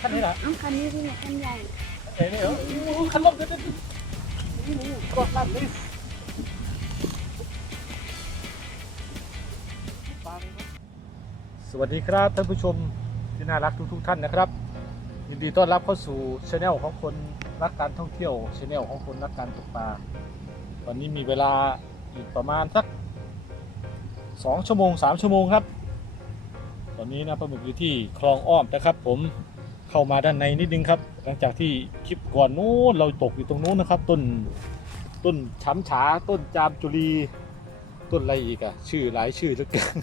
คันนี้เหรอเอาคันนี้ที่เนี่ยคันใหญ่เอ๋เนี่ยเหรอโอ้โหคันลมเดี๋ยวยด้วนี่กดลั่นเลยสวัสดีครับท่านผู้ชมที่น่ารักทุกๆท่านนะครับ ยินดีต้อนรับเข้าสู่ช anel ของคนรักการท่องเที่ยวช anel ของคนรักการตกปลาวันนี้มีเวลาอีกประมาณสักสองชั่วโมงสามชั่วโมงครับ ตอนนี้นะปลาหมึกอยู่ที่คลองอ้อมนะครับผม เข้ามาด้านในนิดนึงครับ หลังจากที่คลิปก่อนนู้นเราตกอยู่ตรงนู้นนะครับ ต้นต้นช้ำฉาต้นจามจุลีต้นอะไรอีกอะชื่อหลายชื่อเหลือเกิน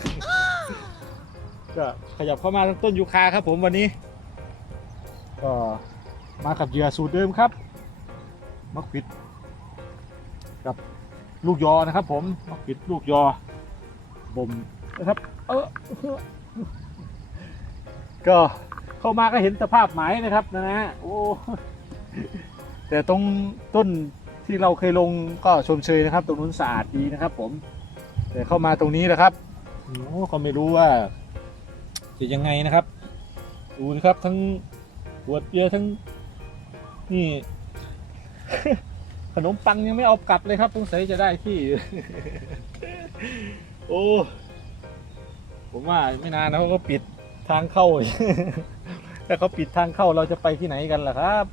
ก็ขยับเข้ามาตรงต้นยูคาครับ ผมวันนี้ ก็มากับเหยื่อสูตรเดิมครับมักปิด กับลูกยอนะครับ ผมมักปิดลูกยอบ่มนะครับ เออก็ เข้ามาก็เห็นสภาพหมายนะครับนะฮะโอ้แต่ตรงต้นที่เราเคยลงก็ชมเชยนะครับ ตรงนู้นสะอาดดีนะครับ ผม แต่เข้ามาตรงนี้นะครับโอ้ก็ไม่รู้ว่า จะยังไงนะครับ ดูนะครับ ทั้งขวดเบียร์ทั้งนี่ ขนมปังยังไม่เอากลับเลยครับสงสัยจะได้ที่ โอ้ผมว่าไม่นานนะเขาก็ปิด ทางเข้า ถ้าเขาปิดทางเข้าเราจะไปที่ไหนกันล่ะครับ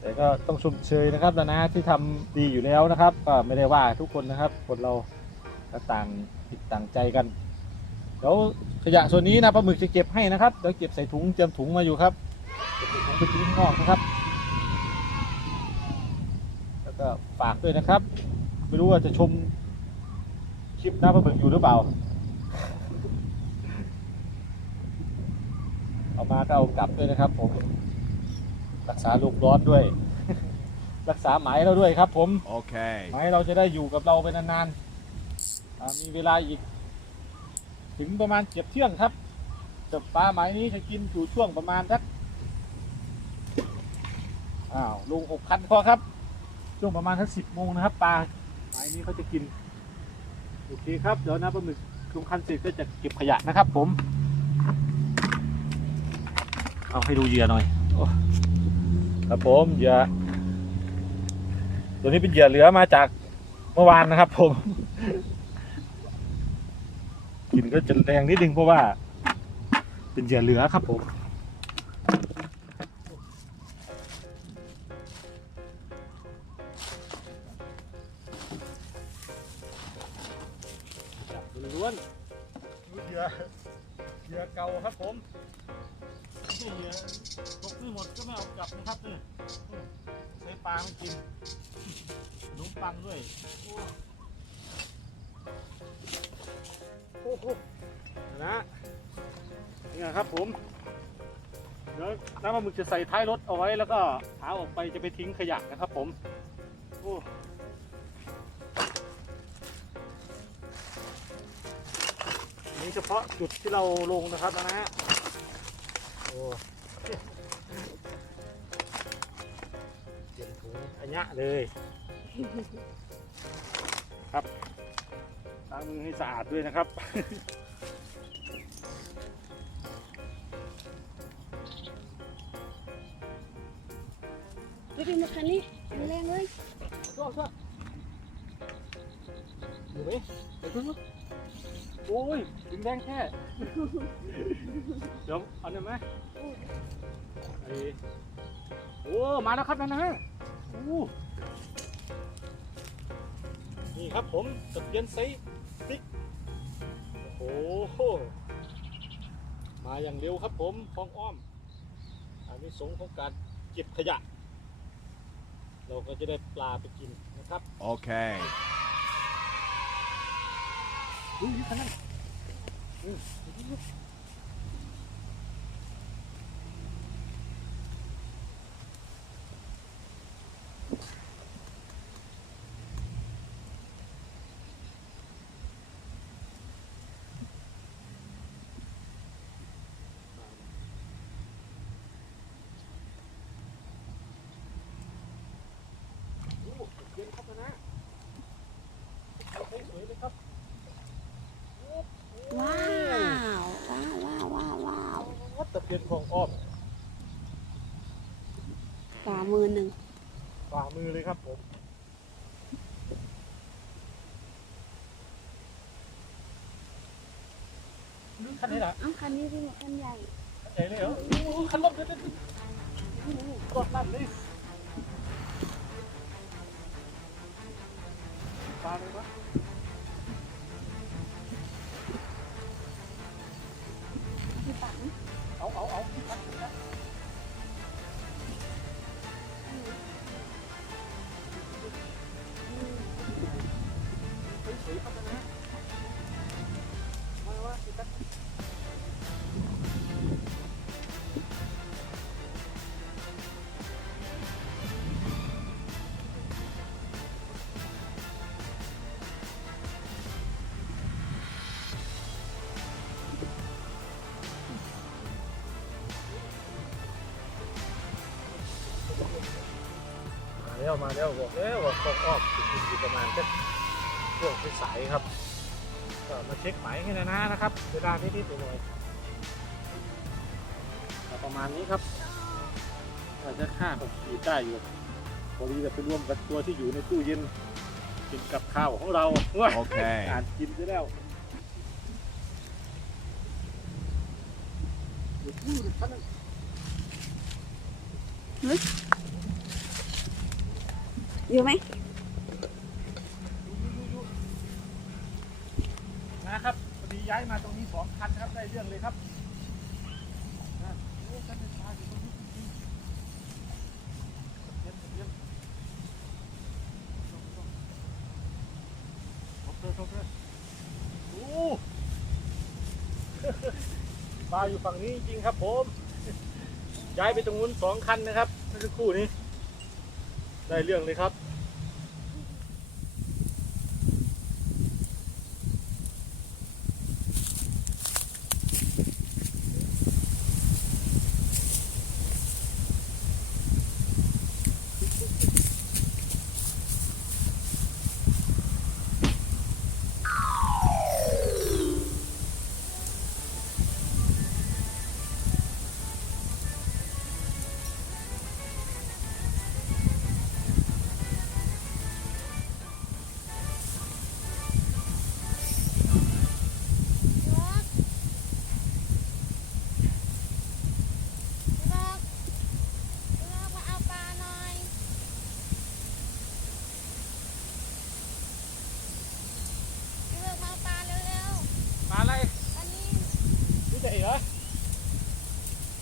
แต่ก็ต้องชมเชยนะครับนะนะที่ทำดีอยู่แล้วนะครับ ก็ไม่ได้ว่าทุกคนนะครับ คนเราต่างผิดต่างใจกันเดี๋ยวขยะส่วนนี้นะปลาหมึกจะเก็บให้นะครับเดี๋ยวเก็บใส่ถุงเตรียมถุงมาอยู่ครับเก็บถุงไปทิ้งข้างนอกนะครับ แล้วก็ฝากด้วยนะครับ ไม่รู้ว่าจะชมคลิปหน้าปลาหมึกอยู่หรือเปล่า เอามาก็เอากลับด้วยนะครับ ผม รักษาลูกร้อนด้วย รักษาไหมเราด้วยครับ ผม Okay. ไหมเราจะได้อยู่กับเราไปนานๆอ่ามีเวลาอีก ถึงประมาณเก็บเที่ยงครับจับปลาไหมนี้จะกินอยู่ช่วงประมาณสักอ้าวลงหกคันพอครับ ช่วงประมาณสักสิบโมงนะครับปลาไหมนี้เขาจะกินโอเคครับเดี๋ยวนะปลาหมึกลงคันเสร็จก็จะเก็บขยะนะครับ ผม เอาให้ดูเหยื่อหน่อยโอ้ครับผมเหยื่อตัวนี้เป็นเหยื่อเหลือมาจากเมื่อวานนะครับ ผมกลิ่นก็จะแรงนิดนึงเพราะว่า เป็นเหยื่อเหลือครับผมล้วนๆดูเหยื่อเหยื่อเก่าครับผมี่เหยื่อตกไม่หมดก็ไม่เอากลับนะครับนี่ใช้ปลาไม่กินขนมปังด้วย โอ้โหนะนี่นะครับผมเดี๋ยวน้ำปลาหมึกจะใส่ท้ายรถเอาไว้แล้วก็หาออกไปจะไปทิ้งขยะนะครับผมโอ้นี้เฉพาะจุดที่เราลงนะครับนะฮะ โอ้เตรียมถุงอันยะเลย ครับล้างมือให้สะอาดด้วยนะครับ ไปดูมาคันนี้แรงเลยโทษโทษอยู่ไหมไปดูดูโอ้ยถึงแดงแค่ เดี๋ยว เอาหน่อยไหมไอ้โอ้ มาแล้วครับนั่นนะฮะโอ้นี่ครับผมตะเพียนไซส์ติ๊กโอ้โห มาอย่างเร็วครับผมฟองอ้อม อันนี้สงส์ของการเก็บขยะ เราก็จะได้ปลาไปกินนะครับ Okay. อุ้ยขนาดอืมโอ้เย็นครับนะส วยเลยครับว้าวว้าวว้าวว้าวว้าววัดตตะเพียนของอ้อมฝ่ามือหนึ่งฝ่ามือเลยครับผมคันนี้เหรอเอ้าคันนี้ที่คันใหญ่คันใหญ่เลยเหรอโอ้โหคันรถเดี๋ยวเดี๋ยวเดี๋ยวกดนั่นเลยปลาเลยวะ แล้วมาแล้วบอกแล้วว่าของออกกินอยู่ประมาณแค่ช่วงสายๆครับก็มาเช็คหมายให้นะนะนะครับ เวลานิดๆหน่อยๆก็ประมาณนี้ครับอาจจะค่าหกขีดได้อยู่พอดีจะไปรวมกับตัวที่อยู่ในตู้เย็นกินกับข้าวของเราว้า Okay. อ่านกินไปแล้ว อยู่ไหมนะครับพอดีย้ายมาตรงนี้สองคันครับได้เรื่องเลยครับนะโอ้คันไฟฟ้าอยู่ตรงนี้จริงๆเย็นเย็นโอเคโอเคโอ้ปลาอยู่ฝั่งนี้จริงๆครับผม ย้ายไปตรงนู้นสองคันนะครับเมื่อสักครู่นี้ ได้เรื่องเลยครับ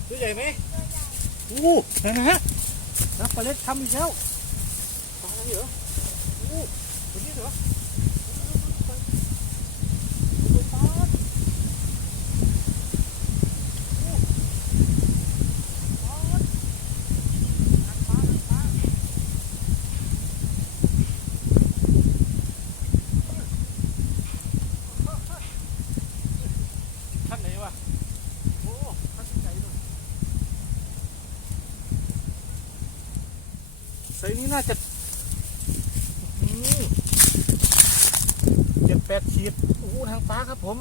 ตัวใหญ่ไหมตัวใหญ่โอ้นะฮะนักปลาเล็กทำอีกแล้วปลาอะไรเหรอโอ้ตัวนี้เหรอโอ้ปลาโอ้ปลาปลาปลาปลาท่านไหนวะโอ้ท่านใหญ่เลย ไซส์นี้น่าจะเจ็ดแปดขีดโอ้โหทางฟ้าครับผม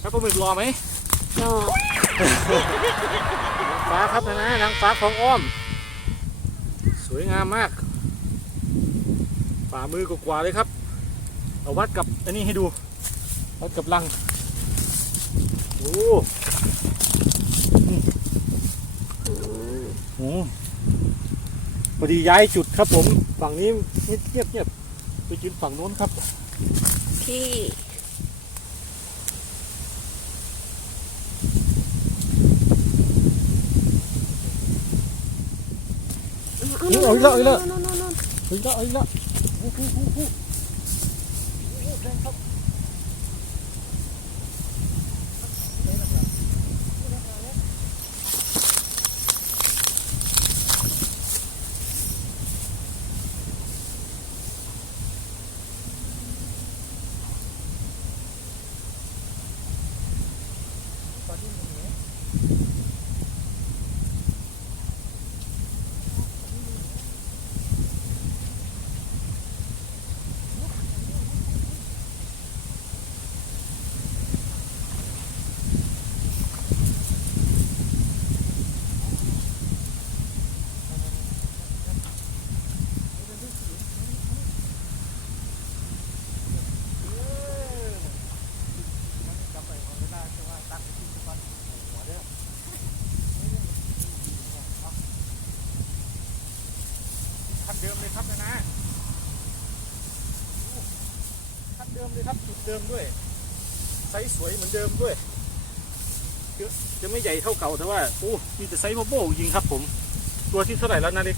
ครับปลาหมึกรอไหมรอทางฟ้าครับนะนะทางฟ้าของอ้อม สวยงามมาก ฝ่ามือกว่าเลยครับ เอาวัดกับอันนี้ให้ดู วัดกับลัง โอ้ โหพอดีย้ายจุดครับผม ฝั่งนี้เงียบเงียบเงียบไปยืนฝั่งโน้นครับที่ เอาอีกแล้วเอาอีกแล้วนู่นนู่นนู่นเฮ้ยละเฮ้ยละโอ้โหโอ้โหโอ้โหแรงครับเลย เดิมด้วย ไซส์สวยเหมือนเดิมด้วย จะไม่ใหญ่เท่าเก่าแต่ว่าโอ้มีแต่ไซส์โบโบจริงครับผม ตัวที่เท่าไหร่แล้วนะเล็ก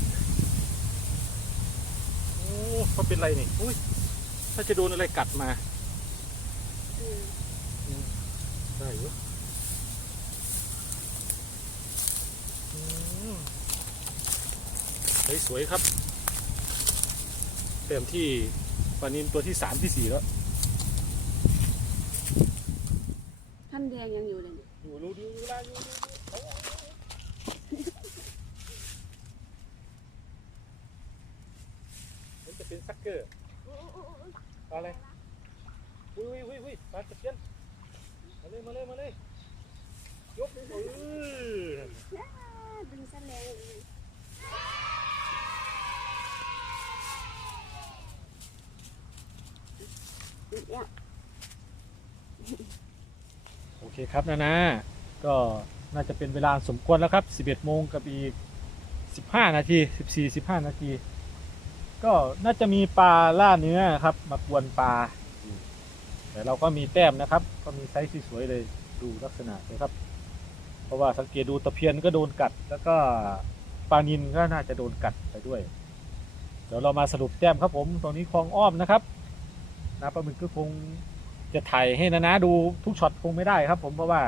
โอ้เขาเป็นไรนี่อุ้ยถ้าจะโดนอะไรกัดมาได้อยู่สวยๆครับเต็มที่ปลานินตัวที่สามที่สี่แล้ว ท่านแดงยังอยู่เลยเนี่ยอยู่รู้ดูดูแลอยู่ดูดูเอาเอาเอามันจะเป็นซักเกอร์ปลาอะไรอุ้ยอุ้ยอุ้ยอุ้ยปลาตะเกียนมาเลยมาเลยมาเลยยกเลยเออ อ่าดึงแสลงเลยเนี่ย โอเคครับนะนะก็น่าจะเป็นเวลาสมควรแล้วครับ 11 โมงกับอีก 15 นาที 14 15 นาที ก็น่าจะมีปลาล่าเนื้อครับ มากวนปลา แต่เราก็มีแต้มนะครับ ก็มีไซส์สวยเลยดูลักษณะเลยครับ เพราะว่าสังเกตดูตะเพียนก็โดนกัด แล้วก็ปลานินก็น่าจะโดนกัดไปด้วย เดี๋ยวเรามาสรุปแต้มครับผม ตรงนี้คลองอ้อมนะครับนาปลาหมึกก็คง จะถ่ายให้นะนะดูทุกช็อตคงไม่ได้ครับ ผมเพราะว่า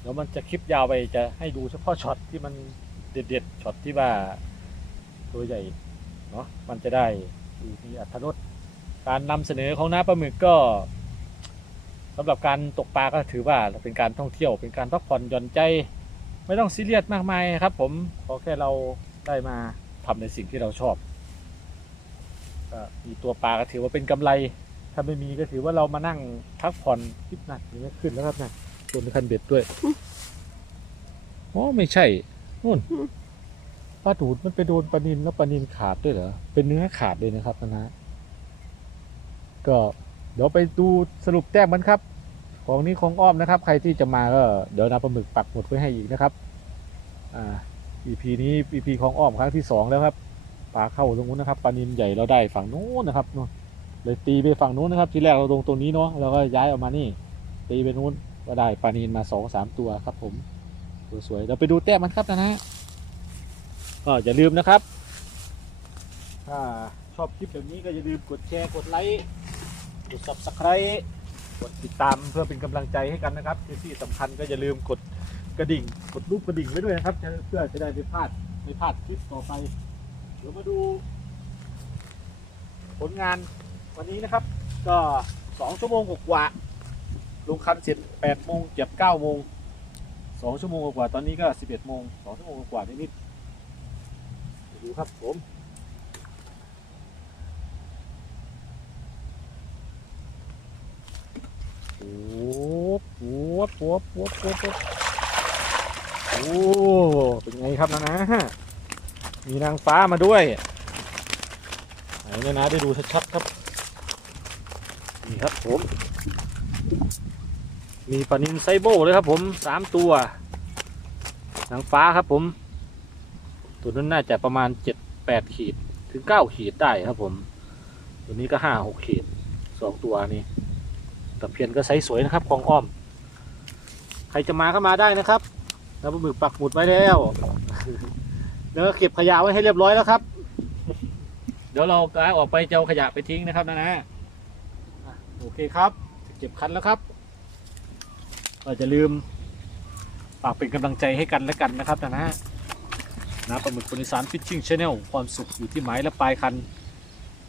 เดี๋ยวมันจะคลิปยาวไปจะให้ดูเฉพาะช็อตที่มันเด็ดๆช็อตที่ว่าตัวใหญ่เนาะมันจะได้ดูมีอัธรสการนำเสนอของน้าปลาหมึกก็สำหรับการตกปลาก็ถือว่าเป็นการท่องเที่ยว เป็นการพักผ่อนหย่อนใจไม่ต้องซีเรียสมากมายครับ ผมขอแค่เราได้มาทำในสิ่งที่เราชอบมีตัวปลาก็ถือว่าเป็นกำไร ถ้าไม่มีก็ถือว่าเรามานั่งพักผ่อนคิดหนักอย่างนี้ขึ้นแล้วครับนะโดนคันเบ็ดด้วยอ๋อไม่ใช่นู่นปลาดูดมันไปโดนปลานินแล้วปลานินขาดด้วยเหรอเป็นเนื้อขาดเลยนะครับนะนะก็เดี๋ยวไปดูสรุปแต้มมันครับ ของนี้ของอ้อมนะครับ ใครที่จะมาก็เดี๋ยวนาปลาหมึกปักหมุดไว้ให้อีกนะครับ อ่า EP นี้ EP ของอ้อมครั้งที่สองแล้วครับปลาเข้าตรงนู้นนะครับปลานินใหญ่เราได้ฝั่งนู้นนะครับนู่น เลยตีไปฝั่งนู้นนะครับ ทีแรกเราลงตรงนี้เนาะเราก็ย้ายออกมานี่ ตีไปนู้นก็ได้ปลานีนมาสองสามตัวครับ ผมสวยๆเราไปดูแต้มมันครับนะฮะก็อย่าลืมนะครับ ถ้าชอบคลิปแบบนี้ก็อย่าลืมกดแชร์กดไลค์กด subscribe กดติดตามเพื่อเป็นกำลังใจให้กันนะครับที่ที่สำคัญก็อย่าลืมกดกระดิ่ง กดรูปกระดิ่งไว้ด้วยนะครับเพื่อจะได้ไม่พลาดไม่พลาดคลิปต่อไป เดี๋ยวมาดูผลงาน วันนี้นะครับก็สองชั่วโมงกว่าลงคันเสร็จแปดโมงเจ็บเก้าโมงสองชั่วโมงกว่าตอนนี้ก็สิบเอ็ดโมงสองชั่วโมงกว่านิดๆดูครับผมโอ้โหปวดปวดปวดปวดโอ้เป็นไงครับนะนะมีนางฟ้ามาด้วยไหนเนี่ยนะได้ดูชัดๆครับ ครับผม มีปลานินไซโบเลยครับผมสามตัวนางฟ้าครับผม ตัวนั้นน่าจะประมาณเจ็ดแปดขีดถึงเก้าขีดได้ครับผม ตัวนี้ก็ห้าหกขีดสองตัวนี้ตะเพียนก็ไซส์สวยนะครับของอ้อม ใครจะมาก็มาได้นะครับแล้วปลาหมึกปักหมุดไว้แล้วแล้วก็เก็บขยะไว้ให้เรียบร้อยแล้วครับ เดี๋ยวเรากายออกไปจะเอาขยะไปทิ้งนะครับนะนะ โอเคครับเก็บคันแล้วครับก็จะลืมฝากเป็นกำลังใจให้กันและกันนะครับนะนะนะปลาหมึกคนอีสานฟิชชิ่งชาแนลความสุขอยู่ที่หมายและปลายคัน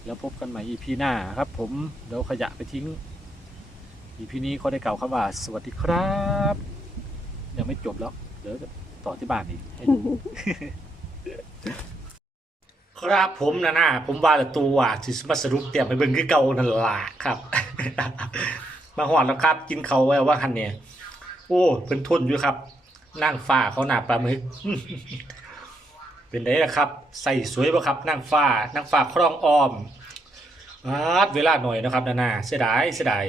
แล้วพบกันใหม่ EP หน้าครับ ผมเดี๋ยวขยะไปทิ้ง EP นี้เขาได้กล่าวคำว่า สวัสดีครับ ยังไม่จบแล้ว เดี๋ยวต่อที่บ้านอีกให้ดู ครับผมนะนะผมว่าแต่ตัวว่าสิมาสรุปเตรียมไปเบิ่งคือเก่านั่นล่ะครับ มาหอดแล้วครับ กินเขาไว้ว่าคันเนี่ยโอ้เพิ่นทุนอยู่ครับนั่งฟ้าเขาหนาปลาหมึกเป็นไงล่ะครับ ใส่สวยป่ะครับนั่งฟ้านั่งฟ้าครองอ้อมอาดเวลาหน่อยนะครับนานาเสียดายเสียดาย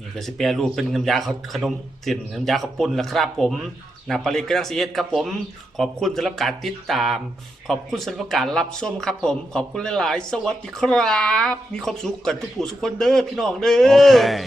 นี่ก็สิแปรรูปเป็นน้ำยาขนมเส้นน้ำยาข้าวปุ้นแล้วครับผม นาปริกกังสีเฮ็ดครับผม ขอบคุณสำหรับการติดตาม ขอบคุณสำหรับการรับชมครับผม ขอบคุณหลาย ๆ สวัสดีครับ มีความสุขกันทุกผู้ทุกคนเด้อพี่น้องเด้อ Okay.